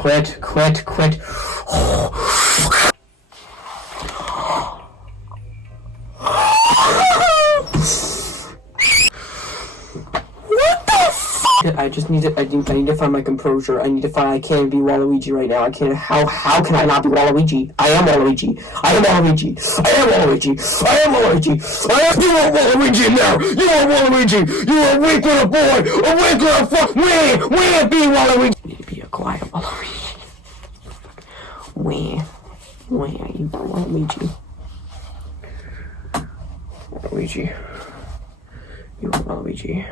Quit. I need to find my composure. I can't be Waluigi right now. I can't. How can I not be Waluigi? I am Waluigi. You are Waluigi in there. You are Waluigi. You are weak little boy. A weak little fuck. We be Waluigi. I need to be a quiet Waluigi. Where are you, Waluigi? Waluigi. You are Waluigi.